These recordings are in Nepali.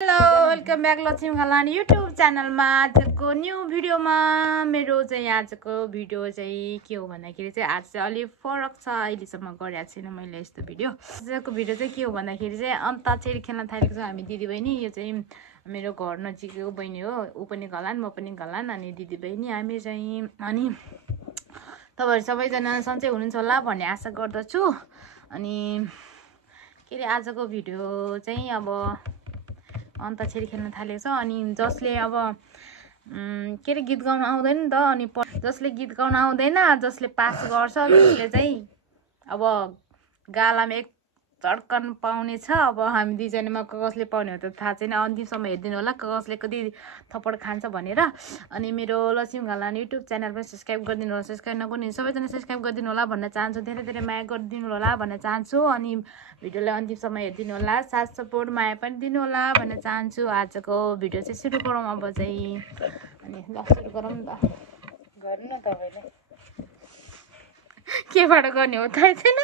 Hello welcome back Lakshmi Khalani YouTube च्यानलमा आजको न्यू भिडियोमा मेरो चाहिँ आजको भिडियो चाहिँ के हो भन्दाखेरि चाहिँ आज चाहिँ अलिक फरक छ। अहिलेसम्म गरेको छैन मैले यस्तो भिडियो। आजको भिडियो चाहिँ के हो भन्दाखेरि चाहिँ अन्ताक्षरी खेल्न थालेको छ हामी दिदीबहिनी। यो चाहिँ मेरो घर नजिकको बहिनी हो, ऊ पनि घलान म पनि घलान अनि दिदीबहिनी हामी चाहिँ। अनि तपाईँहरू सबैजना सन्चै हुनुहुन्छ होला भन्ने आशा गर्दछु। अनि के अरे आजको भिडियो चाहिँ अब अन्ताक्षरी खेल्न थालेको छ। अनि जसले अब के अरे गीत गाउन आउँदैन नि त, अनि जसले गीत गाउन आउँदैन, जसले पास गर्छ त्यसले चाहिँ अब गालामा एक चड्कन पाउने छ। अब हामी दुईजनामा कसले पाउने हो त थाहा छैन, अन्तिमसम्म हेरिदिनु होला कसले कति थप्पड खान्छ भनेर। अनि मेरो लक्ष्मी घलानी युट्युब च्यानल पनि सब्सक्राइब गरिदिनु होला, सब्सक्राइब नगर्ने सबैजना सब्सक्राइब गरिदिनु होला भन्न चाहन्छु, धेरै धेरै माया गरिदिनु होला भन्न चाहन्छु। अनि भिडियोलाई अन्तिमसम्म हेरिदिनु होला, साथ सपोर्ट माया पनि दिनु होला भन्न चाहन्छु। आजको भिडियो चाहिँ सुरु गरौँ अब चाहिँ। अनि ल सुरु गरौँ नि त, गर्नु न तपाईँले। केबाट गर्ने हो थाहै छैन,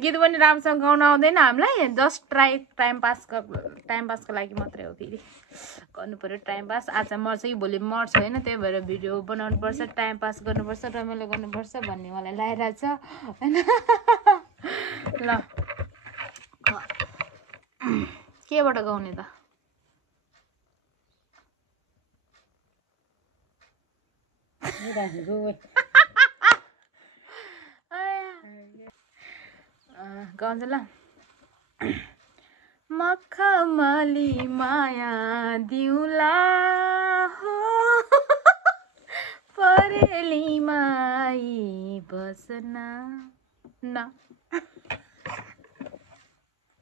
गीत पनि राम्रोसँग गाउन आउँदैन हामीलाई, जस्ट टाइम पासको लागि मात्रै हो। फेरि गर्नु पऱ्यो टाइम पास, आज मर्छ कि भोलि मर्छ होइन, त्यही भएर भिडियो बनाउनुपर्छ, टाइम पास गर्नुपर्छ, रमाइलो गर्नुपर्छ भन्ने मलाई लागिरहेको छ होइन। ल केबाट गाउने त? गाउँछ ल। मखमली माया दिउला हो परेली माई बसना न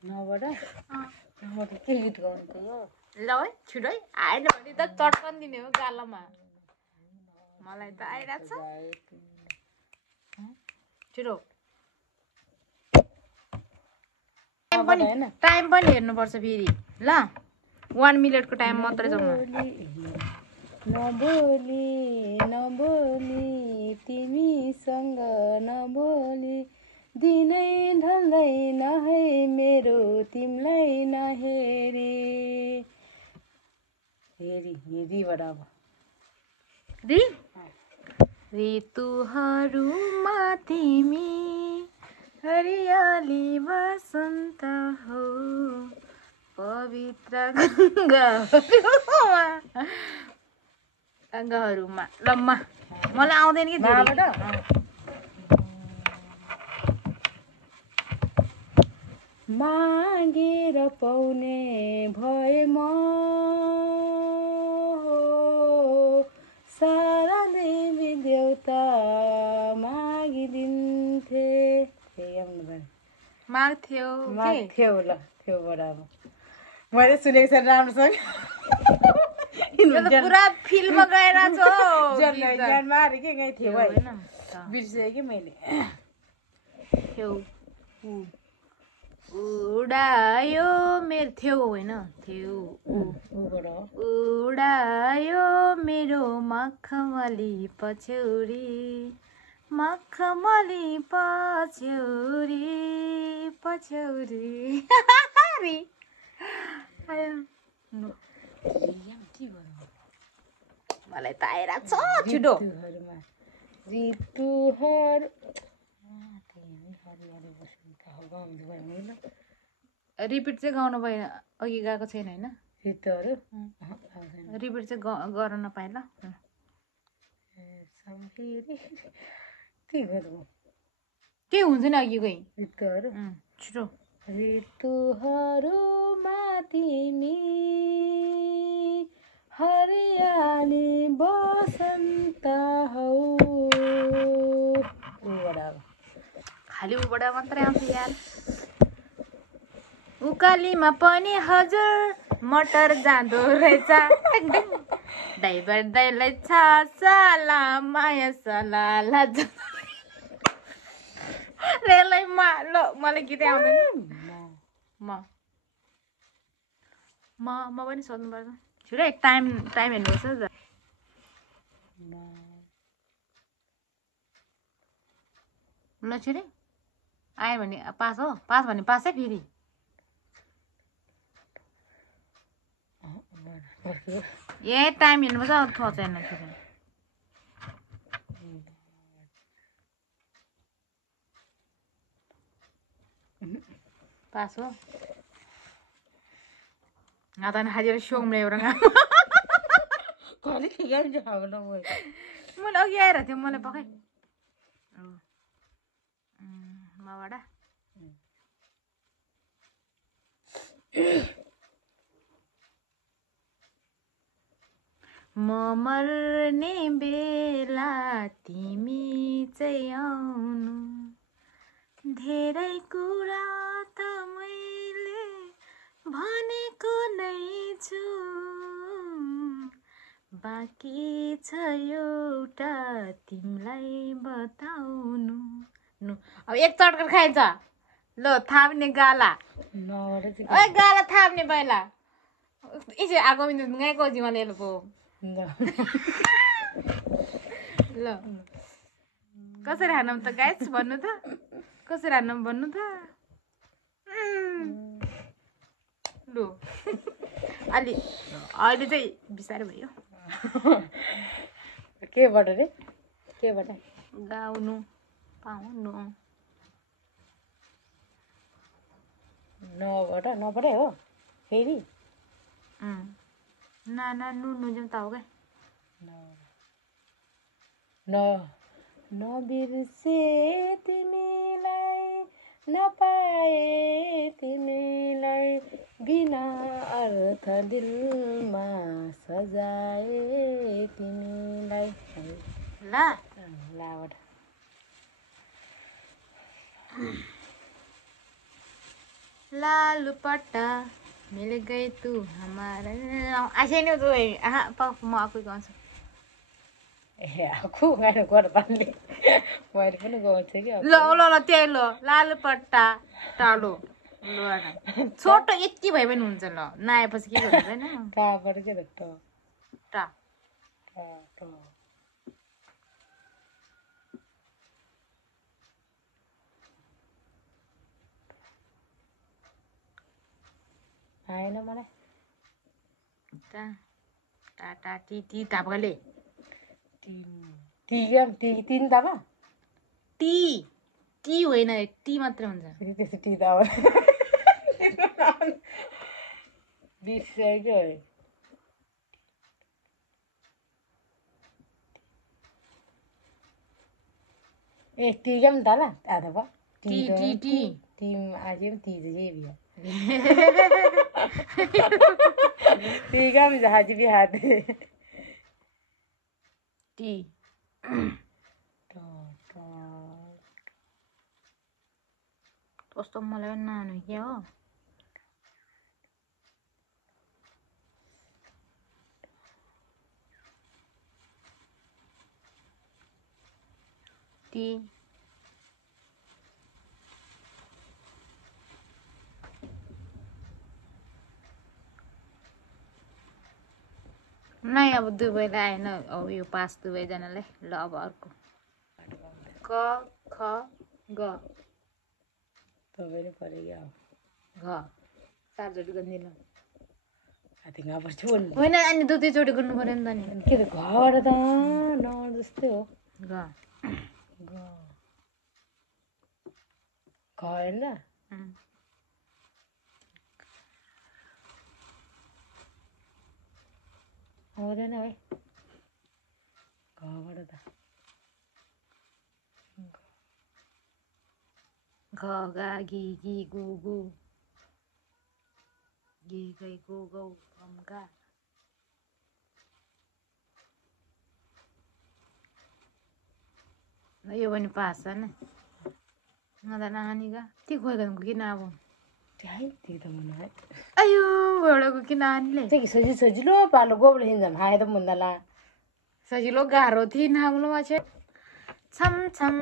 नबाट के गीत गाउनु यो? ल है छिटो है, आएन भने त चट्कन दिने हो गालामा, मलाई त आइरहेको छ छिटो। टाइम पनि हेर्नुपर्छ फेरि ल, 1 मिनटको टाइम मात्रै जाउँ। नबोली नबोली तिमीसँग नबोली, दिनै ढल्दैन है मेरो तिमीलाई नहेरी। हेरीबाट अब ऋतुहरूमा तिमी हरियाली बसन्त हो, पवित्र गङ्गाहरूमा लम्मा। मलाई आउँदैन कि मागेर पाउने भए म सारा देवी देउता मागिदिन्थे। माग्थ्यौ ल थ्योबाट अब मैले सुनेको छ राम्रोसँग। पुरा फिल्ममा गएर जनमारे के गएको थियो होइन, बिर्सेँ कि मैले। थ्यौ उडायो मेरो थ्यौ होइन, थ्यौ उडायो मेरो मखमली पछ्यौरी, मखमली पछ्यौरी पछ्यौरी। मलाई त आइरहेको छ छिटो। रिपिट चाहिँ गाउनु भएन, अघि गएको छैन होइन, रिपिट चाहिँ गर्न नपाएँ ल। के हुन्छ नि अघिकै ऋतुहरू छिटो। ऋतुहरूमा तिमी हरियाली बसन्त हौ। खालि उबाट मात्रै आउँछ यार। उकालीमा पनि हजुर मटर जाँदो रहेछ, ड्राइभर दाइलाई छ साला माया सलाला रेलैमा। ल मलाई गीतै आउँदैन, म पनि सोध्नुपर्छ छिटो। एक टाइम हेर्नुपर्छ। ल छिटो आयो भने पास हो, पास भने पासै फेरि। ए टाइम हेर्नुपर्छ थोक छैन पास हो ngatain hajar syong mle orang kali kian jawab na mo mun agi aira थियो मलाई पकाइ मावाडा म मर्ने बेला तिमी चाहिँ आउनु धेरै कुरा त मैले भनेको नै छु बाँकी छ एउटा तिमीलाई बताउनु अब एक चटकर खाइन्छ ल थाप्ने गाला ओए गाला थाप्ने पहिला इसे आगो मिनट गायको जीवन एलको ल कसरी हानम त गाइस भन्नु त कसरी हानम भन्नु त लो अलि अहिले चाहिँ बिस्तारै भयो केबाट रे केबाट गाउनु पाउनु नपढे हो फेरि ना नु जम ताऊ के नबिर्से तिमीलाई नपाए तिमीलाई बिना अर्थ दिलमा सजाए तिमीलाई लाबाट लालू पट्टा मिल गई तू हमारा ऐसे नहीं तो हाँ पाप म आफै गाउँछु ए आखु गाडी गर पाल्ने मैले पनि गाउँछु कि ल ल त्यही ल लालू पट्टा टालो ल छोटो यति भए पनि हुन्छ ल नआएपछि के गर्नु हैन टाबाट के त टा आएन मलाई टा टा टा टी तापले तीन तापा टी होइन टी मात्र हुन्छ त्यसो टी तापा बिर्स्यो है ए टी क्या ताला आधा पा टी टीम आज टी जे भी ठीक है जहाज भी हाथ टी कस्तो मलाई पनि नानु के हो टी नै अब दुबईलाई आएन अब यो पास दुवैजनालाई ल अब अर्को क ख ग तपाईँले पऱ्यो घ चारचोटि गर्नु ल हातीमा पर्छु होइन अनि दुईचोटि गर्नु पर्यो नि त नि के त घबाट त न जस्तै हो घ होइन आउँदैन है घबाट त घ गा घी घी गु गु घी गै गु गौ घम गा यो पनि पास छ नि नदा नानीगा ती खोइगनको किन अब त्यही त मन है अयो घोडाको किन नानीले चाहिँ सजिलो पालो गोबर हिँड्छन् हाए त मुन्दाला सजिलो गाह्रो थियो नाम्लोमा चाहिँ छम छम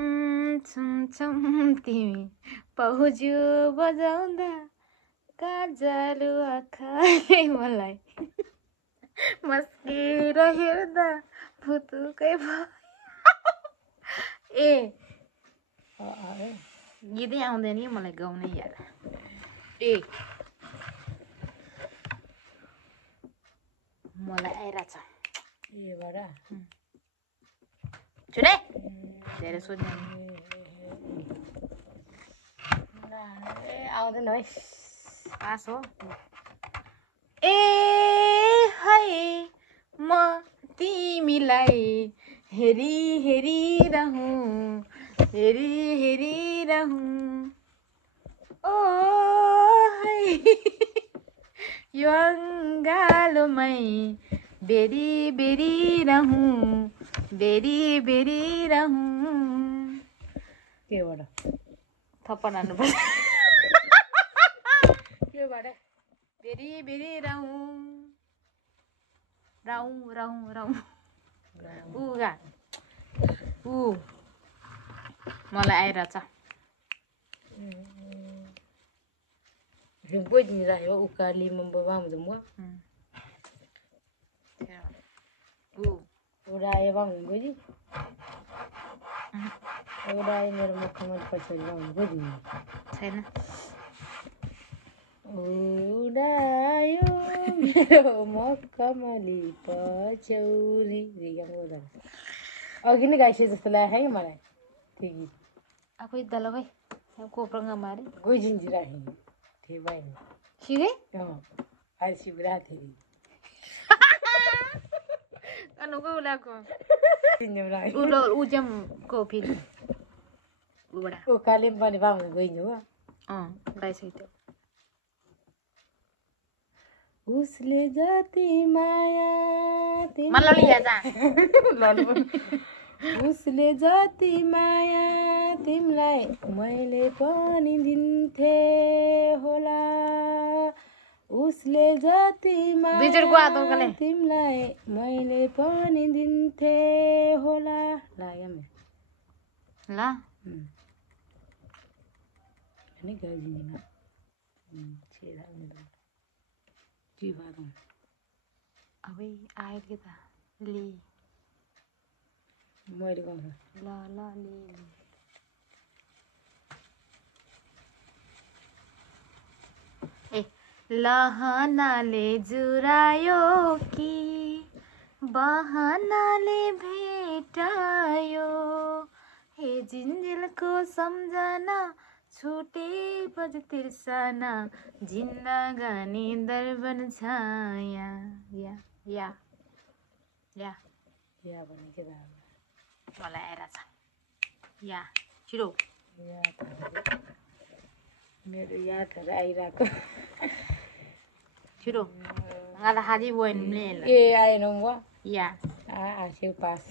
छम छम तिमी पहुजु बजाउँदा काजलु आँखाले मलाई मस्केर हेर्दा फुतुकै भयो ए गीतै आउँदैन नि मलाई गाउनै यार ए मलाई आइरहेछ एबाट छुने धेरै सोध्ने आउँदैन है पास हो ए है म तिमीलाई हेरी हेरिरहँ ओ है यो अङ्गालोमै बेरी बेरिरहँ केबाट थप्पड हान्नुपर्छ केबाट बेरिरहँ राउ ऊ गा ऊ मलाई आइरहेछ बोइदिनु उकाली मम्बो म एउटा आयो बोइदी एउटा आयो मेरो मुखमा पछाडि बोइदिनु छैन उडायो मेरो मखमली पछौरी अघि नै गाइसके जस्तो लाग्यो है मलाई त्यो गीत aku idala vai aku prang mari गोइजिन्जी राखेँ थिए भएन सिगे अहिले शिवरा थिए anu ko wala ko तिनजना राखेँ ulo ujam ko pin ubada उकाले पनि पाउनु गइनु हो गाइसक्यो उसले जति माया मलाई यादा उसले जति माया तिमीलाई मैले पनि दिन्थे होला उसले जति माया तिमीलाई मैले पनि दिन्थे होला लाग्यो ला अनि गाइदिनु छेरा के भरौँ अबे आयो के त ले मैले गर्छु ल ल ले ए लहनाले जुरायो कि बहानाले भेटायो हे जिन्जेलको सम्झना छुटेपछि तिर्सना जिन्दगानी दर्पण छाया या भने के दाम मलाई आइरहेछ या छिटो मेरो यादहरू आइरहेको छिटो ngada hadi boin mlela ए आएन म या आस्यो पास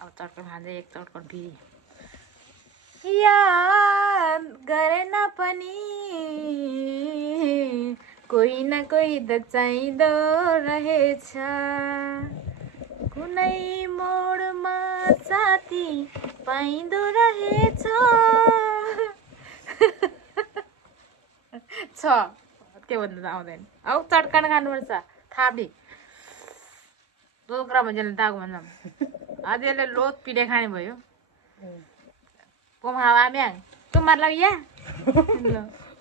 अब चटकन खाँदै एक चटकन फेरि याद गरेन पनि कोही न कोही त चाहिँदो रहेछ कुनै मोडमा साथी पाइँदो रहेछ छ त्यो भन्दा त आउँदैन औ चटकन खानुपर्छ थाप्ने दोक्रा भन्छ दागो भन्छ आज यसले लोत पिले खाने भयो Pom hawa miang. Tumar lagi ya.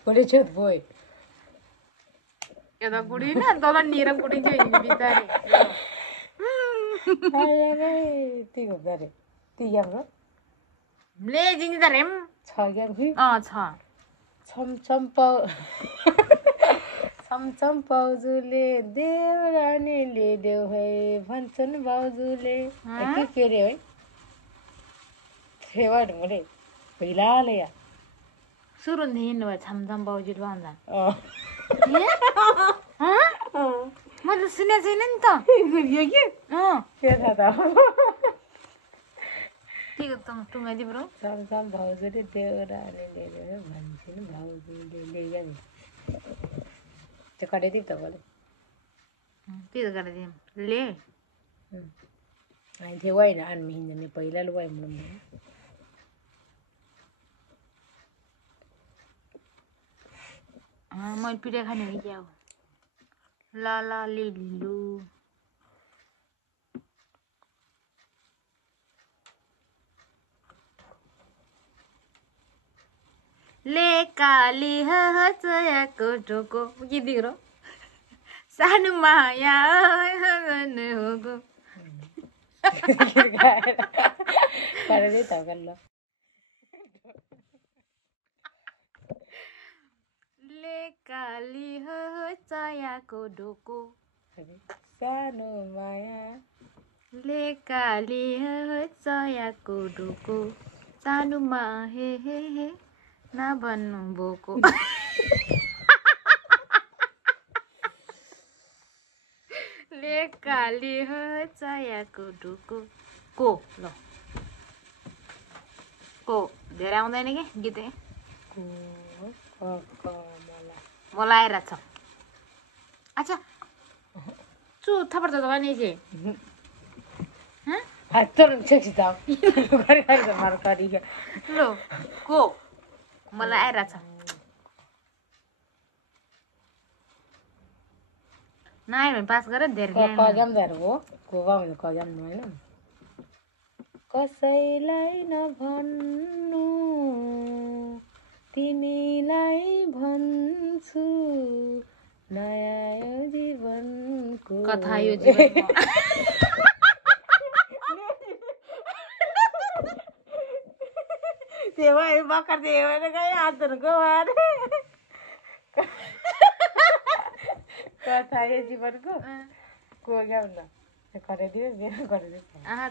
Boleh cut boy. Ya tak kuri na, tolong niram kuri je ini bisa ni. Ayah tiga berapa? Tiga bro? Mle jini darem. छः क्या हुई? छः. छम पाउजूले देवरानीले देव है भन्छन् बाउजूले के रे है फेवाट मोले पहिलाले या सुरुन हिँड्नु भयो छम बाउजूले भन्छ मैले सुनेको छैन नि त यो के के थाहा त के त टुङ्गाइदि ब्रो छम बाउजूले देवरानीले देव भन्छन् बाउजूले ल्याइया त्यो काटिदिउँ त बोले त्यो काटिदिउँ ले अनि थियो होइन अनि हिँड्ने पहिला लुवाइ मुलुम मैले पिठा खाने हो क्या हो ल लिलु ले काली हचयाको टोको के दिग्रो सानो माया होगो गरेरै त गल्ल ले काली हो चायाको ढोको सानो माया ले काली हो चायाको ढोको सानोमा हे नभन्नु बोको ले काली हो चायाको ढोको को ल को धेरै आउँदैन कि गीत मलाई आएर छ अच्छा चु थप्पड त भने चाहिँ ल को मलाई आएर छ नआयो भने पास गर धेरै कसैलाई नभन्नु तिमीलाई भन्छु नयाँ जीवनको कथा यो जीवनमा त्यो भर्खर त्यो भएर गयो हातहरूको कथा यो जीवनको को गाउँ न कराइदियो गरिदियो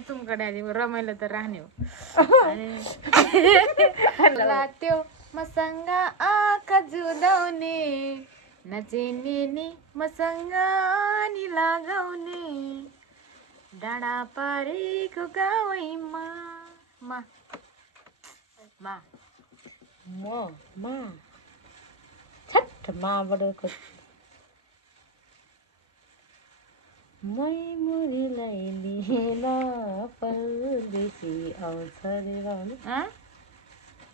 तुम कडाइदियो रमाइलो त राख्ने हो त्यो मसँग आँखा जुदाउने नचिने नि मसँग नि लगाउने डाँडा पारेको गाउँमा छट माबाट मै मुरीलाई लिएर परदेशी आउँछ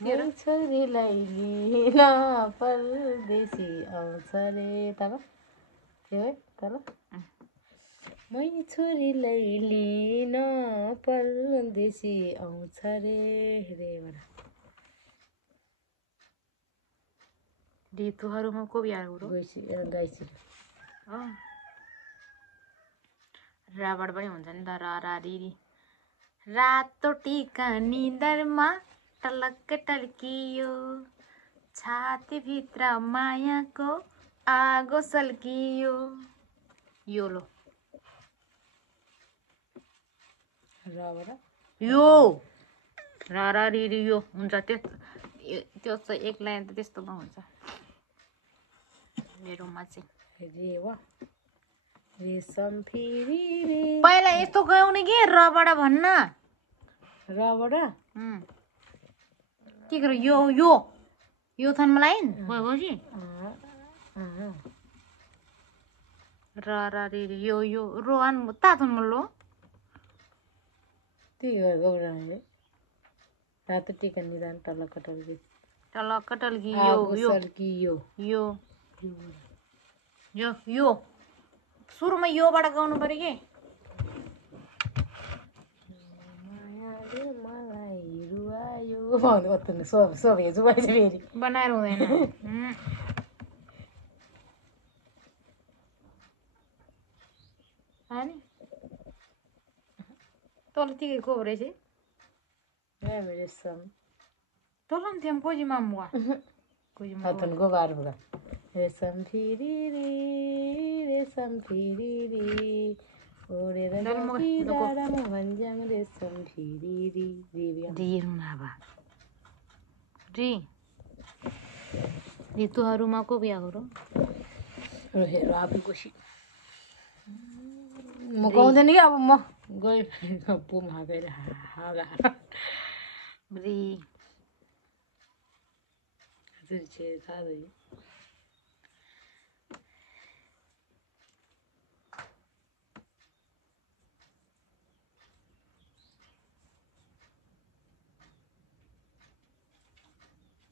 रे छोरीलाई लिएर परदेशी आउँछ रे तब त्यो है तल मै छोरीलाई लिन परदेशी आउँछ रे रेबाट ऋतुहरूमा को बिहा हो गाइसी राबाट पनि हुन्छ नि त रा रिरी रातो टिका निदरमा टलक्क टल्कियो छातीभित्र मायाको आगो सल्कियो यो लो यो रा रिरी यो हुन्छ त्यो चाहिँ एक लाइन त त्यस्तोमा हुन्छ मेरोमा चाहिँ रेशम फेरि पहिला यस्तो गाउने कि रबाट भन्न रबाट के गर यो थनमा लाइन भएपछि रा रे यो रोहान तातन मल्लो त्यही गौराले रातो टिका निदान टलक्क टल्की यो सुरुमा योबाट गाउनु पर्यो कि मलाई रुवायो सब हेजु भएछ फेरि बनाएर हुँदैन तल तिकेको रहेछ रेशम तल पनि थियौँ कोजीमा मुवा हतनको बार बुगा रेशम फेरि ओरेर डाँडामा भन्ज्याङ रेशम फेरि ऋतुहरूमा को बिहा हो र हेर आफै खुसी म गाउँदैन कि अब म गएँ पुमा गएर हाँगा हजुर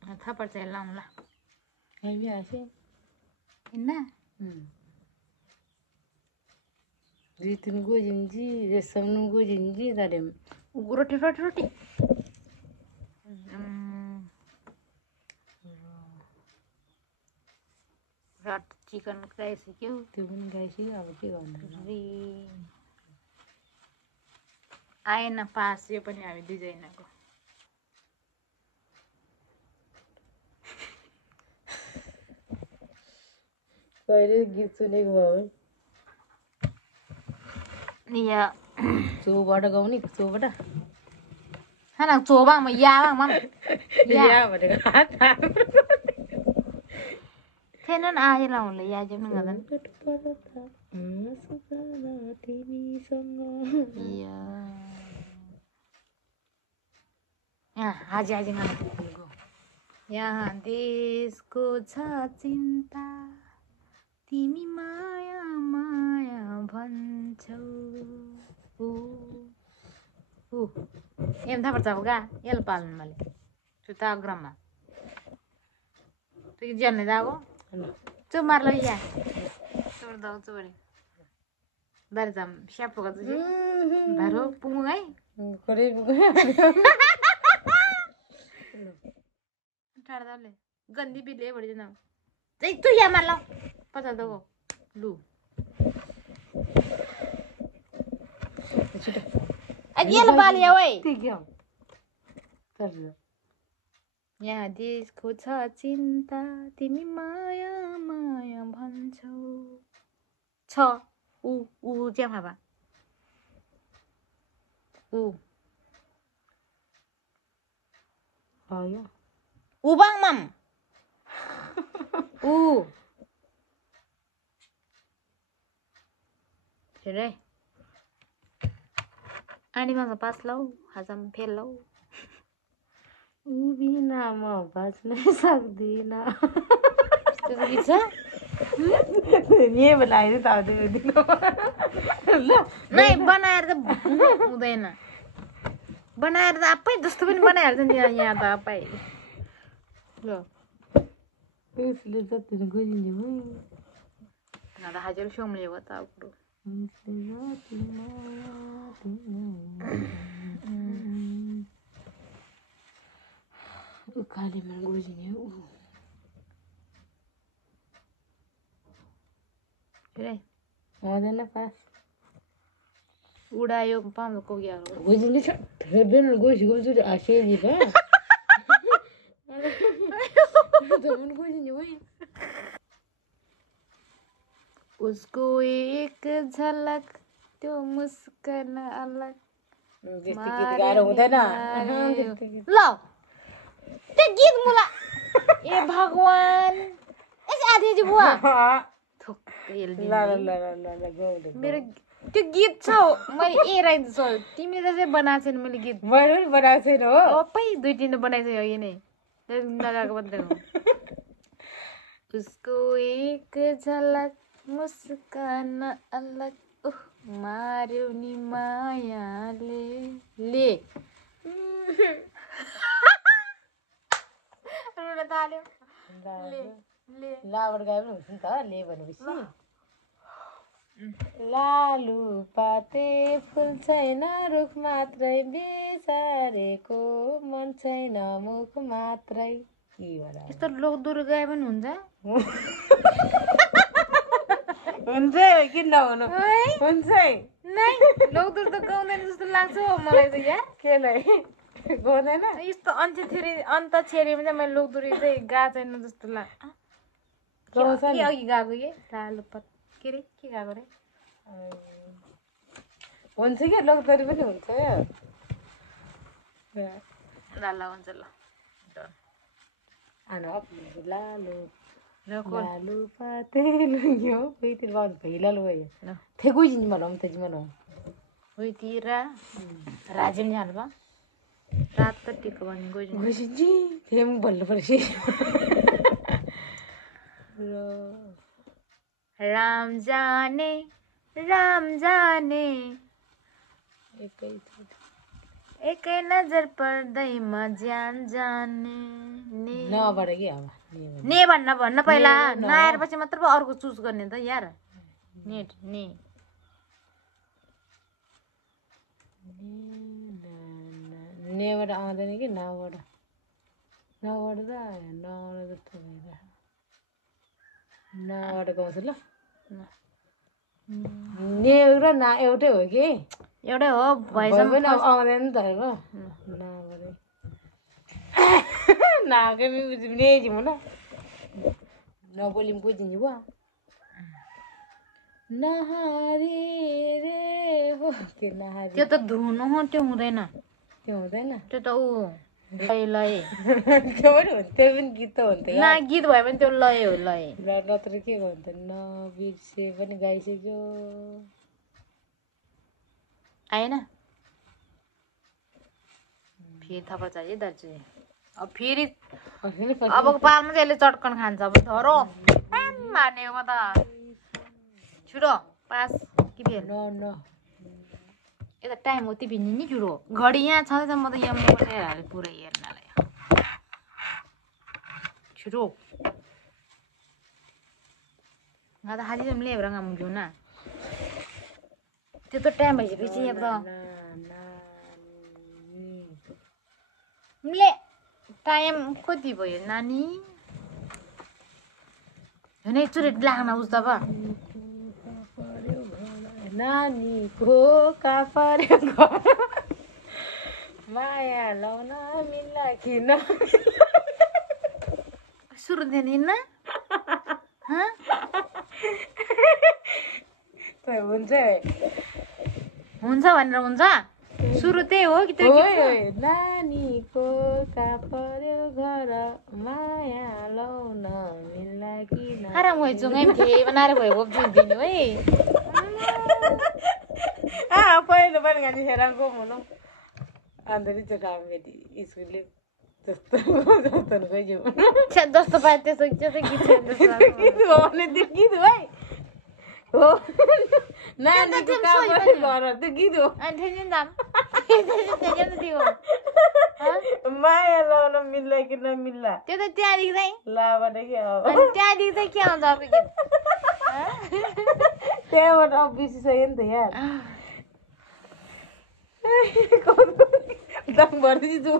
थाहा थप्पड चाहिँ लाउँला रितुन गोजिन्जी रेशम गोजिन्जी दारे रोटी चिकन गाइसक्यो त्यो पनि गाइसक्यो अब के गर्नु रे आएन पास यो पनि हामी दुईजनाको कहिले गीत सुनेको भयो या चोबाट गाउने चोबाट खाना चोबा म या मम या भनेको हात थिएन न आएर हुँले या जाउँ न गर्दैन यहाँ हाजी हाजी यहाँ देशको छ चिन्ता तिमी माया माया भन्छौ ఏం తపడతావుగా వెళ్ళిపాలను మళ్ళీ చుతాగ్రమ్మ జొన్న దాగు చుమ్మార్లో ఇయ్యా చూడదావు చూడి బరిదాం షాపు కదా బరు పుంగుగాయి ठाड्दाले गन्दी बिले बढी जाऊ चाहिँ तु या मार्ला पचास दो लु अगेल बालिया ओइ यहाँ देशको छ चिन्ता तिमी माया माया भन्छौ छ उ उ ज्या बाबा उ आयो Ubang mam. Cere. Ani masa pas lau, hazam fel lau. बिना म बाँच्न सक्दिनँ त्यस्तो गीत छ नि बनाएर त आउँदैन ल नै बनाएर त हुँदैन बनाएर त आफै जस्तो पनि बनाइहाल्छ नि यहाँ त आफै ल उसले जति गइदिने भयो नदा हाजेर सोमले हो त आउकुरो उकालीमा गइदिने हो हुँदैन पास उडायो पाउँदो कोगी गइदिने छ हेर्दैन गइसकेको छु आसेरी भा उसको एक झलक त्यो मुस्कान अलग गाह्रो हुँदैन ल त्यो गीत मुला ए भगवान यस आधी जी बुवा मेरो त्यो गीत छ मैले ए राइदिन्छु तिमीले चाहिँ बनाएको छैन मैले गीत मैले पनि बनाएको छैन हो सबै दुई तिनवटा बनाएको छ यो नै लगाएको मात्रै हो उसको एक झलक मुस्कान अलग मार्यो नि मायाले ले रुन थाल्यो ले ले लाबाट गाए पनि हुन्छ नि त ले भनेपछि लालु पाते फुल छैन रुख मात्रै बिसारेको मन छैन मुख मात्रै यस्तो लोकदुर गाए पनि हुन्छ हुन्छ किन नहुनु हुन्छ नै लोकदुर त गाउँदैन जस्तो लाग्छ मलाई त यार केलाई गाउँदैन यस्तो अन्तक्षरीमा चाहिँ मैले लोकदुरी चाहिँ गएको छैन जस्तो लाग्छ अघि गएको के लालु पत के रे के गएको रे हुन्छ क्या लोकदोरी पनि हुन्छ ल हुन्छ ल लालु लालु पाते लुग्यो कोहीतिर गाउनु भइलालु भयो थिए गइदिनु मलाई त जिम्मा उहीतिर राजेन जानु भयो रात त टिको भने गइदिन्छु थिए पनि भन्नु पर्छ राम जाने एकै नजर पर्दैमा ज्यान जाने नबाट के अब ने भन्न पहिला नआएर पछि मात्र पो अर्को चुज गर्ने त यार नेट ने नेबाट आउँदैन कि नबाट त नआउनु जस्तो भएर नबाट गाउँछु ल ने र ना एउटै हो कि एउटै हो भए भएसम्म पनि अब आउँदैन नि त अब नबाट नाकै ने जिमु न नबोली पनि बुझिन्छ बुवा नहारी रे हो के नहारी त्यो त धुनु हो त्यो हुँदैन त्यो हुँदैन त्यो त ऊ लय लय त्यो पनि हुन्छ त्यो पनि गीत त हुन्थ्यो ना गीत भयो भने त्यो लय हो लय नत्र के भन्छ नबिर्से पनि गाइसक्यो आएन फेरि थप्पड चाहियो दाजु अब फेरि अबको पालमा चाहिँ यसले चटकन खान्छ अब धरो मार्ने हो म त छिटो पास कि फेरि न यता टाइम हो त्यो भिन्ने नि छिटो घडी यहाँ छँदैछ म त यहाँ मोबाइल हालेँ पुरै हेर्नलाई छिटो nggak ada hati yang beli orang kamu Juna itu tuh tem aja biji ya bro beli time kok di boy nani ini itu di belakang harus apa nani ko kapar Maya launa mila kina suruh denina hah हुन्छ हुन्छ भनेर हुन्छ सुरु त्यही हो कि त्यो नानीको कापर्यो घर माया लाउन मिल्ला किन आराम भयो जुङ्गै थिए बनाएर भयो दिनु है पहिलो पनि गाडी हेराको हुनु आन्दरी चाहिँ काम बेटी स्कुलले जस्तो जस्तो पाए त्यसो त्यसै गीत गीत हो भने त्यो गीत है हो नानीको कापर्यो घर त्यो गीत हो माया लाउन मिल्ला कि नमिल्ला त्यो त त्यहाँदेखि चाहिँ लाबाट के अब त्यहाँदेखि चाहिँ के आउँछ अब गीत त्यहाँबाट अब बिर्सिसक्यो नि त यार दम भरिदिन्छु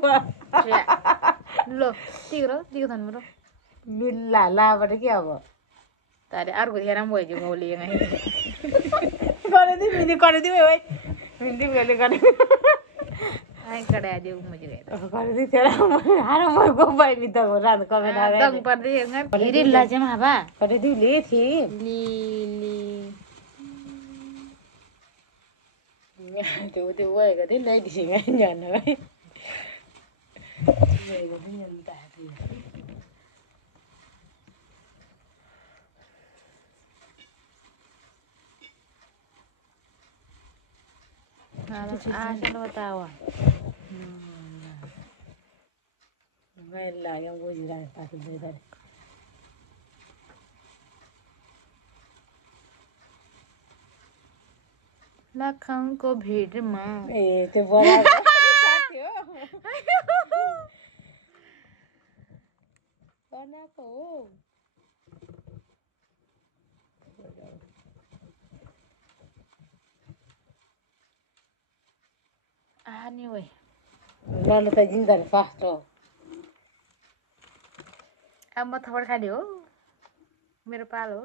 ल तिम्रो धन्नु मिल्ला लाबाट के अब तारे अर्को हेर पनि भइदियो मौली गरिदिउँ मिली गरिदिउँ है मिलिदिउँ गले गरिदिउँ कडाइदियो मुझे गरिदिउँ थियो हार मको बाई मिता हो रात कमेन्ट आयो दङ पर्दै हेरि लाजम हाबा गरिदिउँ ले थिए त्यो त्यो भएको थियो नै दिसिङ जान है lo tawa Ngayon lang yung busi lang pasok dito. लाखौंको भिडमा ए त्यो बडा साथी हो बनाको हो आनी ओइ ल त जिन्दा फास्ट हो अब म थपड खाने हो मेरो पाल हो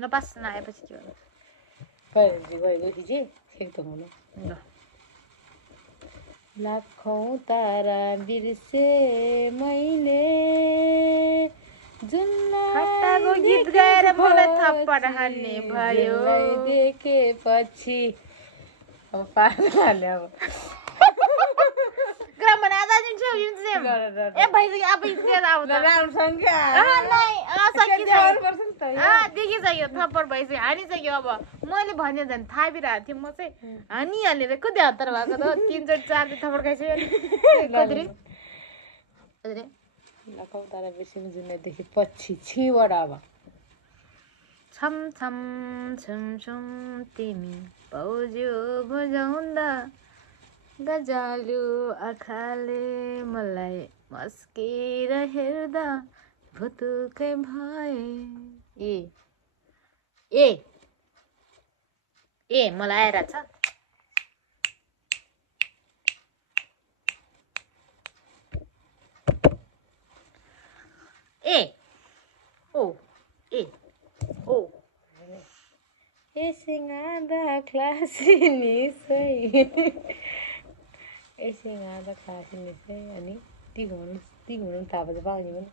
नपास नआएपछि के गर्नु कहिले गएको थिए एकदम हुनु ल लाखौं तारा बिर्से मैले खट्टाको गीत गाएर मलाई थप्पड हान्ने भयो देखेपछि अब पार्न हाल्ने अब ग्रामर आधा दिन छ युन ए भाइ अब इन्टेर आउँछ राम्रोसँग क्या देखिसक्यो थप्पड भइसक्यो हानिसक्यो अब मैले भने झन् थाहा बिरहेको थिएँ म चाहिँ हानिहालेर कति हतार भएको त 3 चोटि 4 चोटि थप्पड खाइसक्यो लाखौं तारा बिर्सिनु जुनदेखि पछि छिबाट अब छम छम छुम छुम तिमी पाउज्यौ बजाउँदा गजाल्यो आँखाले मलाई मस्केर हेर्दा भुतुकै भए ए मलाई आएर छ ए ओ ए ओ Esing ada kelas ini say. Esing ada kelas ini say. Ani tiga orang tahu apa ni mana?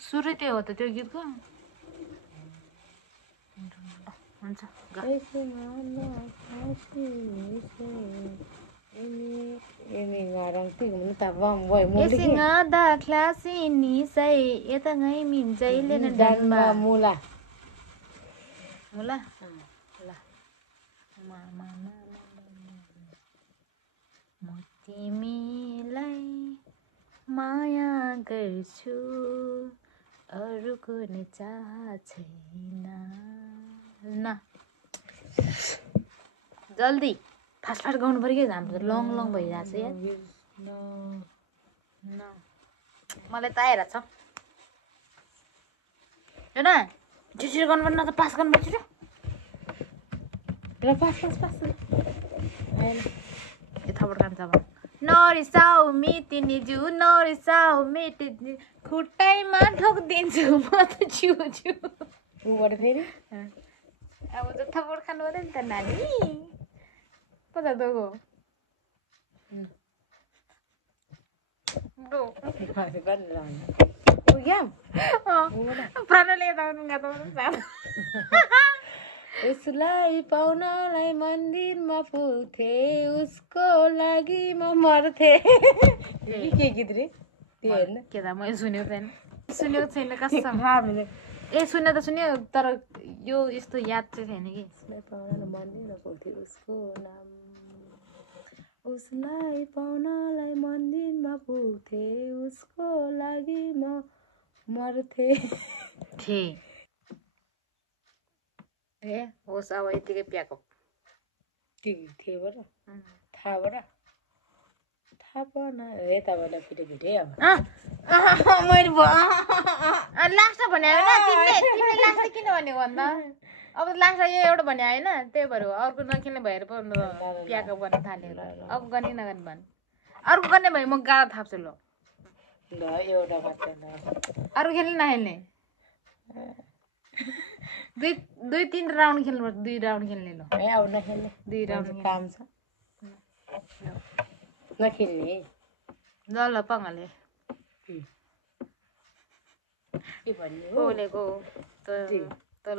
सुरै त्यही हो त त्यो गीतको हुन्छ गा Esing ada kelas ini say. Ini ngarang tiga orang tahu apa boy mula. एसिङ दा क्लासी निसै यता गई मिन्जैले न डनमा mula. होला La. म तिमीलाई माया गर्छु अरू कुनै चाह छैन न जल्दी फास्ट फास्ट गाउनु पर्यो कि हाम्रो त लङ लङ भइरहेछ यार न मलाई त आइरहेछ होइन छिटो गर्नुपर्ने न त पास गर्नुपर्छ छिटो La pas. यो थपड कान्छ अब नरिसाउ मितिनीज्यू नरिसाउ मितिनी खुट्टैमा ठोकिदिन्छु म त छु Buat फेरि अब त थपड खानु पर्यो नि त नानी कता दगो प्राणले उसलाई पाउनलाई मन्दिरमा पुग्थे उसको लागि म मर्थे के गीत रे त्यो हेर्न के त मैले सुनेको छैन कसम हामीले ए सुन्यो त सुन्यो तर यो यस्तो याद चाहिँ छैन कि उसलाई पाउनलाई मन्दिरमा पुग्थे उसको नाम उसलाई पाउनलाई मन्दिरमा पुग्थे उसको लागि म मर्थे थे ए होस् अब यतिकै प्याको थिएबाट थाहाबाट थाहा पाउन ए तपाईँलाई फिटे अब मैले लास्ट भने होइन तिमीले लास्ट किन भनेको भन्दा अब लास्ट यो एउटा भने होइन त्यही भएर अर्को नखेल्ने भएर पो प्याको गर्न थाल्यो अर्को गर्ने नगर्ने भन् अर्को गर्ने भयो म गाह्रो थाप्छु ल एउटा मात्र अर्को खेल्ने नखेल्ने दुई तीन राउन्ड खेल्नुपर्छ 2 राउन्ड खेल्ने ल ए अब नखेल्ने 2 राउन्ड काम छ नखेल्ने ल ल पङ्गले के भन्ने बोलेको तल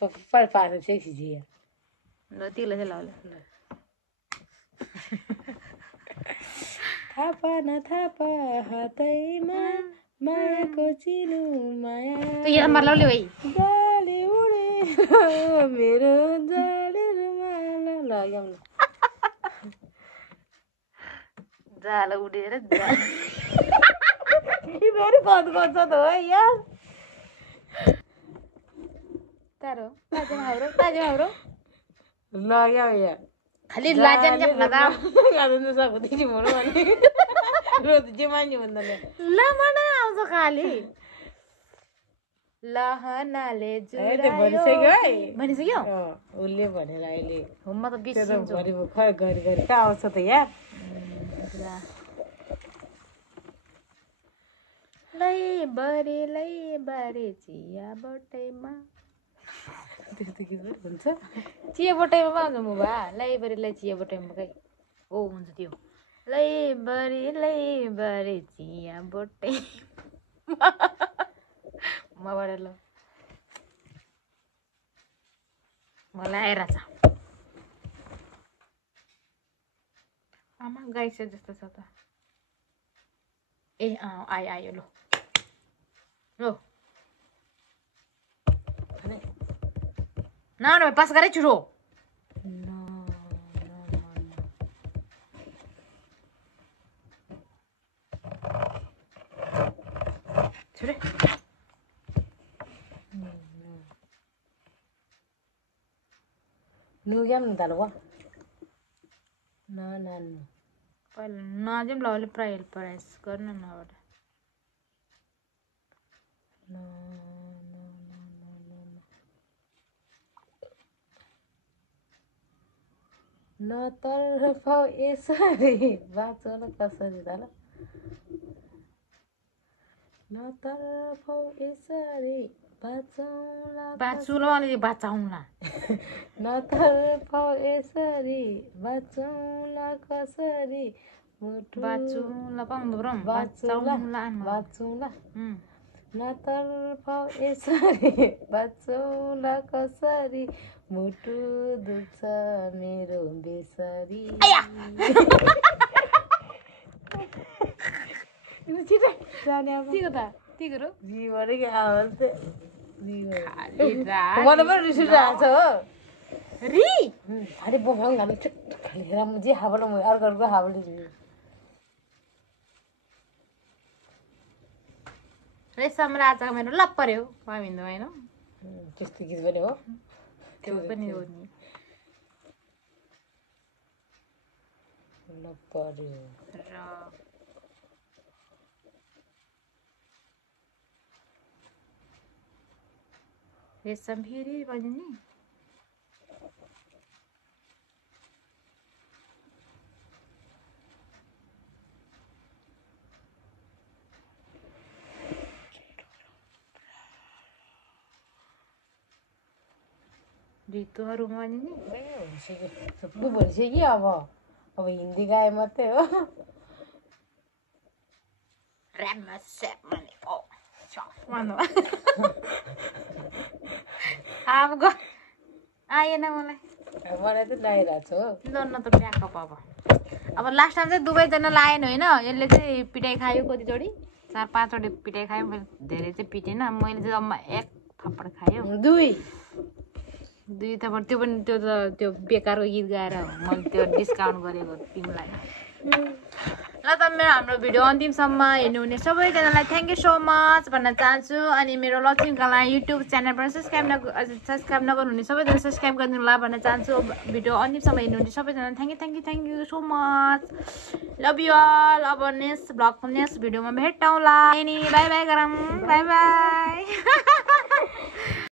पर पार्नु चाहिँ खिचिया ल तिमीलाई चाहिँ ल थापा हातैमा मायाको चिनु माया तो यहाँ मतलब ले भाई जाली उडे मेरो जाली रुमाल लाग्यो जाल उडेर जाल यी फेरि बन्द गर्छ त हो यार तारो ताजो लाग्यो यार खाली लाजन के लगा गाउनु सक्छु तिमी भन्नु भने रोज जे मान्यो भन्दा ला मना आउँछ खाली लहनाले जुरायो भनिसक्यो उसले भनेर अहिले म त बिर्सिन्छु खै गरी कहाँ आउँछ त यार लै बरे चिया बटैमा त्यस्तो गीत हुन्छ चिया बटैमा आउँछ म भा लै बरे चिया बटैमा खै हो हुन्छ त्यो लै बरे चिया बटै मबाट ल मलाई आइरहेछ आमा गाइस जस्तो छ त ए आयो ल न पास गरे छिटो छिटो नुग्याम न तालवा न पहिला नजाउँ ल अहिले प्रयास गर्नु नबाट नतर्फ यसरी बाँचो न कसरी त ल नतर्फौ यसरी बाँचौँला बाँचौँला अलिअलि बाँचाउँला नतर्फौ यसरी बाँचौँला कसरी मुटु बाँचौँला पाउँदो ब्रम बाँचौँला बाँचौँला नतर्फौ यसरी बाँचौँला कसरी मुटु दुख्छ मेरो बेसरी मलाई पनि रिस उठिरहेको छ हो खालि बोफाउनु खालि खालि जे हावाले म अर्को हावाले रेशम राजाको मेरो लप पर्यो भनिदिनु होइन त्यस्तो गीत पनि हो त्यो पनि हो नि लप पर्यो र रेशम फेरि भन्यो नि ऋतुहरू भन्यो नि भइसक्यो थुप्रो भइसक्यो अब हिन्दी गाए मात्रै हो अब आएन मलाई मलाई त लगाइरहेको छ हो न त ब्याकअप अब लास्ट टाइम चाहिँ दुवैजना लाएन होइन यसले चाहिँ पिटाइ खायो कतिचोटि 4-5 चोटि पिटाइ खायो मैले धेरै चाहिँ पिटेन मैले चाहिँ जम्मा 1 थप्पड खायो दुई थप्पड त्यो पनि त्यो बेकारको गीत गाएर मैले त्यो डिस्काउन्ट गरेको तिमीलाई ल त हाम्रो भिडियो अन्तिमसम्म हेर्नुहुने सबैजनालाई थ्याङ्क यू सो मच भन्न चाहन्छु अनि मेरो लक्ष्मी कला युट्युब च्यानल पनि सब्सक्राइब नगर्नुहुने सबैजना सब्सक्राइब गरिदिनु होला भन्न चाहन्छु भिडियो अन्तिमसम्म हेर्नुहुने सबैजना thank you so much love you all अब नेक्स्ट भ्लग नेक्स्ट भिडियोमा भेटौँला बाई बाई गरौँ बाई बाई